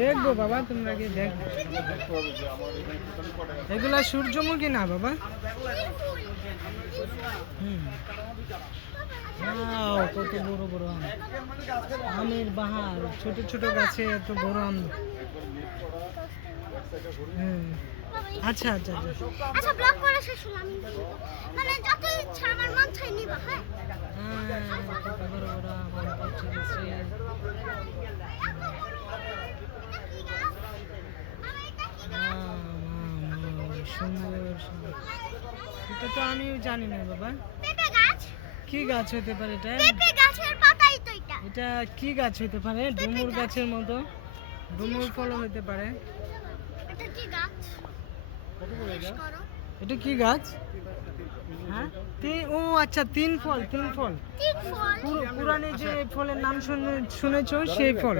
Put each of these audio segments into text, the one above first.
দেখবো বাবা, তোমরা কি দেখো এগুলা সূর্যমুখী না বাবা? কত বড় বড় আম, আমের বাহার, ছোট ছোট গাছে এত বড় আম। আচ্ছা আচ্ছা আচ্ছা, ব্লগ করা শেষ হলো, আমি মানে যত ইচ্ছা আমার মন চাই নিবা। হ্যাঁ কত বড় বড় আম পাচ্ছি দিচ্ছে। সুন্দর সুন্দর, এটা তো আমি জানি না বাবা। পেঁপে গাছ? কি গাছ হতে পারে এটা? পেঁপে গাছের পাতাই তো এটা। এটা কি গাছ হতে পারে? ডুমুর গাছের মতো, ডুমুর ফল হতে পারে। এটা কি গাছ? এটা কি গাছ? হ্যাঁ ও আচ্ছা, তিন ফল। তিন ফল পুরাণে যে ফলের নাম শুনেছো সেই ফল।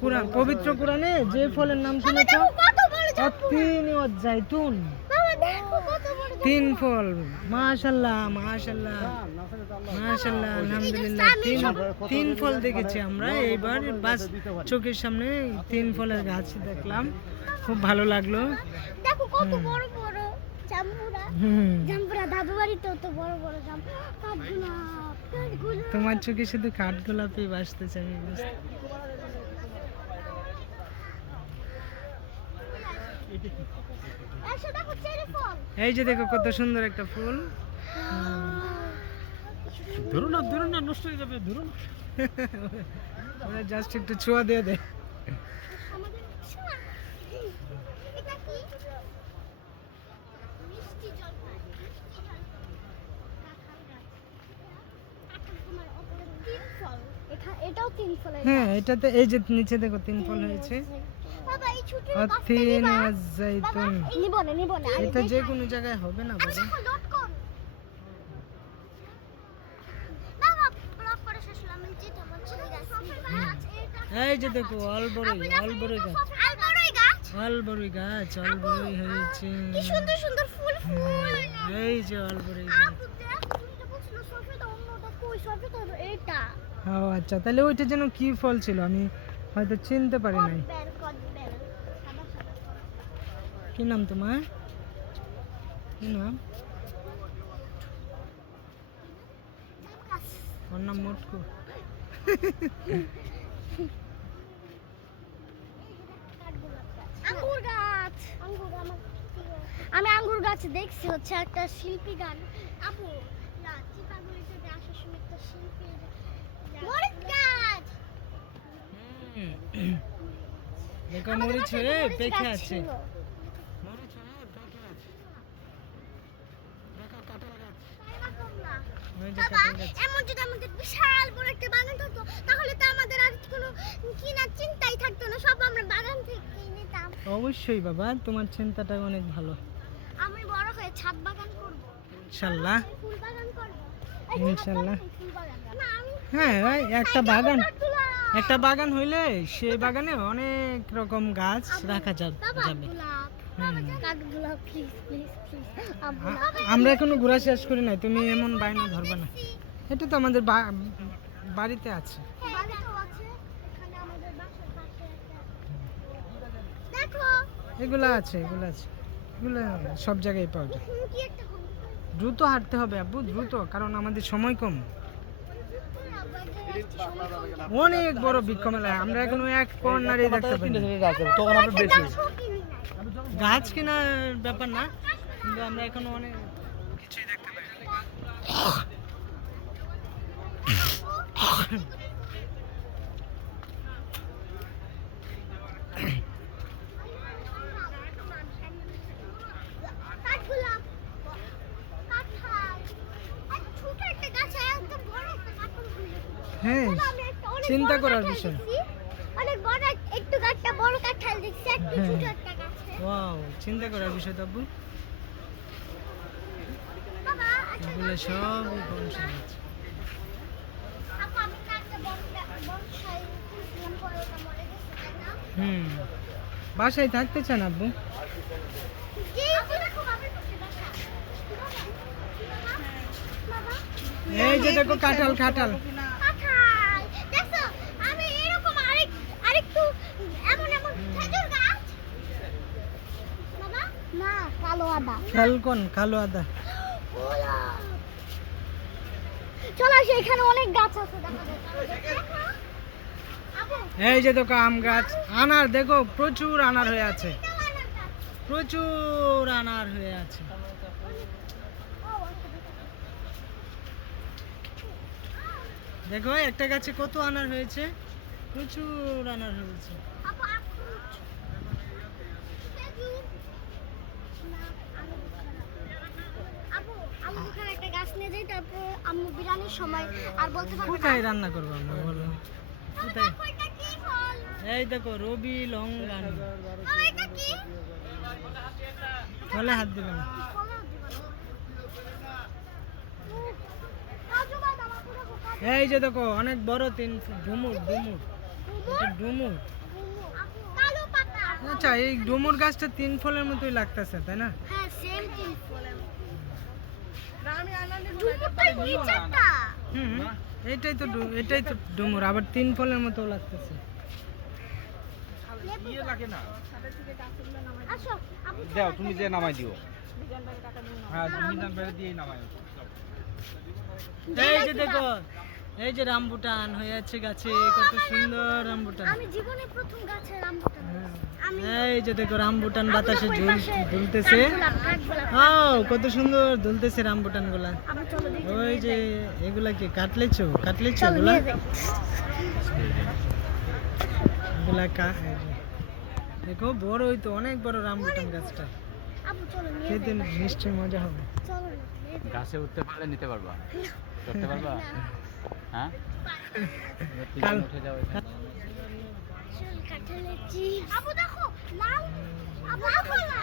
পুরাণ, পবিত্র পুরাণে যে ফলের নাম শুনেছো, তিন জাইতুন, তিন ফল। মাশাআল্লাহ মাশাআল্লাহ মাশাআল্লাহ, আলহামদুলিল্লাহ। তিন ফল দেখেছি আমরা এইবার, বাস চোখের সামনে তিন ফলের গাছ দেখলাম, খুব ভালো লাগলো। দেখো কত বড় বড় জাম্বুরা, জাম্বুরা দাদু বাড়িতে তো বড় বড় কাঠগোলাপ। তোমার চোখে শুধু কাঠগোলাপই ভাসতেছে, আমি বুঝতে। এই যে দেখো কত সুন্দর একটা ফুল। ধরুন না, ধরুন না, নষ্ট হয়ে যাবে, ধরুন। জাস্ট একটু ছোঁয়া দিয়ে দে। হ্যাঁ এটাতে এই যে নিচে দেখো তিন ফল হয়েছে। এটা যে কোনো জায়গায় হবে না বাবা। এই যে দেখো অলবরই গাছ, অলবরই গাছ, অলবরই হয়েছে। কি সুন্দর সুন্দর ফুল ফুল। এই যে অলবরই গাছ। ও আচ্ছা, তাহলে ওইটা যেন কি ফল ছিল আমি হয়তো চিনতে পারি নাই। কি নাম তোমার? কি নাম? ওর নাম মোটকু। আমি আঙ্গুর গাছ দেখছি, হচ্ছে একটা শিল্পী গান। আপু না, চিপাগুলিতে আসার সময় একটা শিল্পী মরিচ গাছ। দেখো মরিচ হয়ে পেকে আছে। মরিচ হয়ে পেকে আছে। দেখো কাঁঠাল গাছ। এমন যদি আমাদের বিশাল বড় একটা বাগান থাকতো, তাহলে তো আমাদের আর কোনো কিনার চিন্তাই থাকতো না, সব আমরা বাগান থেকে নিতাম। অবশ্যই বাবা, তোমার চিন্তাটা অনেক ভালো। আমি বড় হয়ে ছাদ বাগান করব ইনশাআল্লাহ, ফুল বাগান করব ইনশাআল্লাহ। হ্যাঁ একটা বাগান হইলে সেই বাগানে অনেক রকম গাছ রাখা যাবে। আমরা এখনো ঘোরা শেষ করি নাই, তুমি এমন বায়না ধরবে না। এটা তো আমাদের বাড়িতে আছে। এগুলা আছে, এগুলা আছে, এগুলা সব জায়গায় পাওয়া যায়। দ্রুত হাঁটতে হবে আব্বু, দ্রুত, কারণ আমাদের সময় কম। অনেক বড় বৃক্ষ মেলা, আমরা এখনো এক কর্নারে দেখতে পাই। গাছ কেনার ব্যাপার না, কিন্তু আমরা এখনো অনেক কিছুই দেখতে পাই। হ্যাঁ, চিন্তা করার বিষয়। অনেক বড় একটু গাছটা বড় কাঁঠাল দেখছি, একটু ছোট একটা গাছ। ওয়াও, চিন্তা করার বিষয় তো আব্বু। বাবা আচ্ছা, এগুলো সব বংশাই আছে। আপু আমি না একটা বংশাই কিনছিলাম, পরে ওটা মরে গেছে, তাই না? বাসায় থাকতে চান আব্বু? জি, দেখো বাবার কাছে বাসা। বাবা এই যে দেখো কাঁঠাল, কাঁঠাল। দেখো আমি এরকম আরেকটু ফ্যালকন কালো আদা। চলো আসি, এখানে অনেক গাছ আছে দেখা যায়। আপু, এই যে দেখো আম গাছ, আনার দেখো প্রচুর আনার হয়ে আছে, প্রচুর আনার হয়ে আছে। দেখো একটা গাছে কত আনার হয়েছে, প্রচুর আনার হয়েছে। আপু, খেজুর। না, আপু, আমি ওখানে একটা গাছ নিয়ে যাই, তারপরে আম্মু বিরিয়ানির সময় আর বলতে পারবো না। কোথায় রান্না করবো আমরা বলো, কোথায়? আপু, এটা কি ফল? এই দেখো রবি লঙ্গান, বাবা, এটা কি? ফলে হাত দিবে না। কাজু বাদাম, আপু দেখো, কাজু। এই যে দেখো অনেক বড় তিন ডুমুর, ডুমুর, এটা ডুমুর। কালো পাতা। আচ্ছা এই ডুমুর গাছটা তিন ফলের মতোই লাগতেছে তাই না? হ্যাঁ, সেম তিন ফলের মতো। ডুমুরটাই নিচেরটা। হুম, এটাই তো এটাই তো ডুমুর, আবার তিন ফলের মতো লাগতেছে। আসো, আপু, দাও তুমি যে নামাই দিও। হ্যাঁ মিজান ভাই দিয়ে নামাই। এই যে দেখো এই যে রামবুটান হয়ে আছে গাছে, কত সুন্দর রামবুটান। আমি জীবনে প্রথম গাছে রামবুটান দেখছি। আমি এই যে দেখো রামবুটান বাতাসে দুলতেছে। কাঠগোলাপ। ও কত সুন্দর দুলতেছে রামবুটান গুলা। আপু, চলো দেখি। ওই যে এগুলা কি কাটলেছো, কাটলেছো চলো এগুলা? নিয়ে যাই। এগুলা এই যে। দেখো বড় হইতো, অনেক বড় রামবুটান গাছটা, আপু, চলো নিয়ে খেতে যাই। নিশ্চয়ই মজা হবে। চলো নিয়ে যাই। গাছে উঠতে পারলে নিতে পারবা, করতে পারবা? হ্যাঁ কাল উঠে যাও এখানে। চল, কাঁঠালের চিপস। আপু দেখো, লাল, আপু, লাল কলা।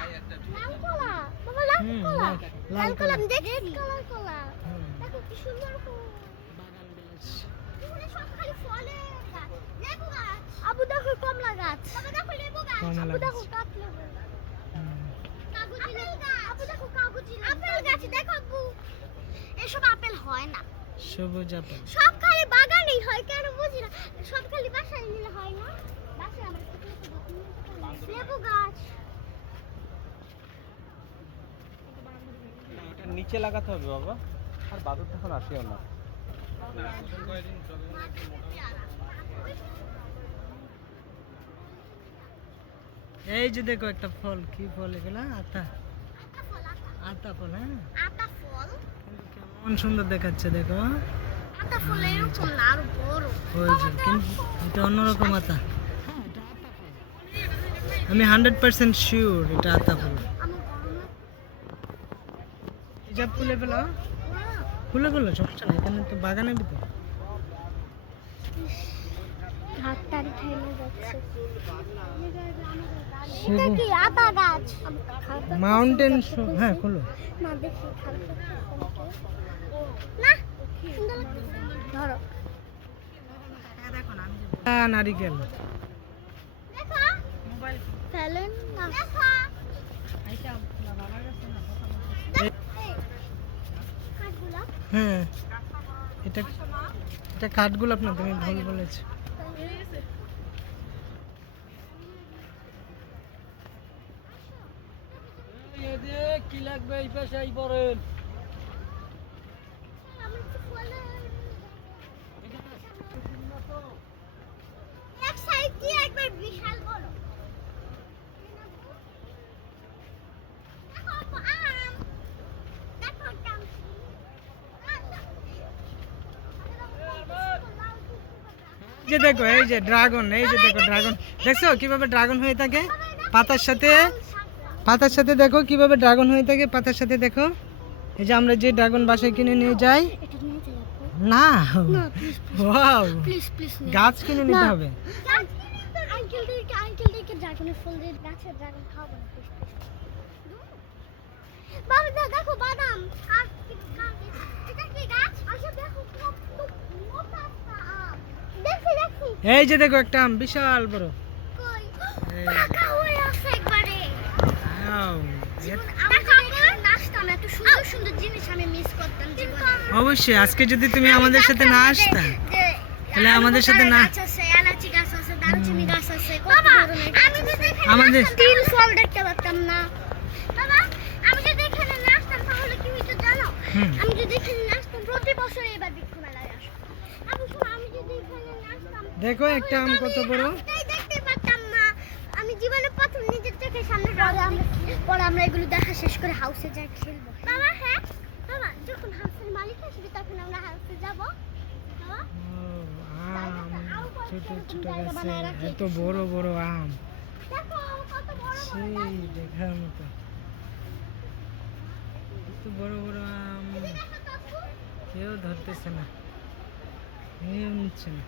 লাল কলা। বাবা, লাল হুম, কলা। লাল লাল কলা। কলা আমি দেখছি। কালার কলা। হুম। দেখো কি সুন্দর ফুল। এখানে সব খালি ফলের গাছ। লেবু গাছ। আপু দেখো কমলা গাছ। বাবা দেখো লেবু গাছ। কমলা আপু দেখো গাছ। কাঠ লেবু। হুম। কাগজি লেবু গাছ। আপু দেখো কাগজি লেবু। আপেল গাছ দেখো আপু। এসব আপেল হয় না। সবুজ আপেল। সব খালি বাগানেই হয়, কেন বুঝি না। সব খালি বাসায় নিলে হয় না। বাসায় আমার লেবু গাছ। ওটা নিচে লাগাতে হবে বাবা, আর বাদুর তখন আসিও না। এই যে দেখো একটা ফল, কি ফল এগুলা? আতা, আতা ফল। হ্যাঁ আতা ফল। কেমন সুন্দর দেখাচ্ছে দেখো। আতা ফল এরকম না, আরো বড়। ওই যে কিন্তু এটা অন্যরকম আতা, আমি 100% শিওর এটা আতা ফল। আমার বড় না। হিজাব খুলে ফেলো, খুলে ফেলো, সমস্যা নেই, এখানে তো বাগানের ভিতর। হাতটারি খেলে যাচ্ছে। শুভ এটা কি আতা গাছ? মাউন্টেন হ্যাঁ খোলো। না দেখি না, সুন্দর লাগতেছে। ধরো নারিকেল। দেখো ফেলেন না। দেখো কাঠগুলা। হ্যাঁ এটা এটা কাঠগোলাপ না, তুমি ভুল বলেছো। কি লাগবে এই পাশে এই পড়েন। আমার তো ফলের এক সাইড দিয়ে একবার বিশাল বড়। দেখো আপু, আম। দেখো আম। এই যে দেখো এই যে ড্রাগন, এই যে দেখো ড্রাগন, দেখছো কিভাবে ড্রাগন হয়ে থাকে পাতার সাথে, পাতার সাথে দেখো কিভাবে ড্রাগন হয়ে থাকে পাতার সাথে। দেখো এই যে আমরা যে ড্রাগন বাসায় কিনে নিয়ে যাই, এটা নিয়ে যাই আপু। না না প্লিজ ওয়াও, প্লিজ প্লিজ গাছ কিনে নিতে হবে। আঙ্কেলদেরকে ড্রাগনের ফল দিয়ে গাছের ড্রাগন খাবো না প্লিজ বাবা দেখো বাদাম এটা কি গাছ? আচ্ছা দেখো কত মোটা একটা আম। দেখছি দেখছি। এই যে দেখো একটা আম বিশাল বড়। কই এই। পাকা হয়ে আছে একবারে। ওয়াও, দেখো আমরা নাচতাম, এত সুন্দর সুন্দর জিনিস আমি মিস করতাম জীবনে। অবশ্যই আজকে যদি তুমি আমাদের সাথে না আসতা তাহলে আমাদের সাথে না, গাছ আছে, এলাচি গাছ আছে, দারুচিনি গাছ আছে, কত ধরনের গাছ আছে। আমাদের তিল ফল দেখতে পারতাম না। বাবা আমি যদি এখানে হুম। আমি যদি এখানে নাচতাম প্রতি বছর এবার বৃক্ষ মেলায় আসবো। আমি শোনো, আমি যদি এখানে নাচতাম দেখো একটা আম কত বড়। তাই দেখতে পারতাম না। আমি জীবনে প্রথম নিজের চোখের সামনে পরে আমরা এগুলো দেখা শেষ করে হাউসে যাই খেলবো। বাবা হ্যাঁ বাবা, যখন হাউসের মালিক আসবে তখন আমরা হাউসে যাবো। বাবা ও, আম ছোট ছোট গাছে এত বড় বড় আম, দেখো কত বড় বড় সেই দেখার মতো। এত বড় বড় আম দেখো কাকু। কেউ ধরতেছে না, কেউ নিচ্ছে না।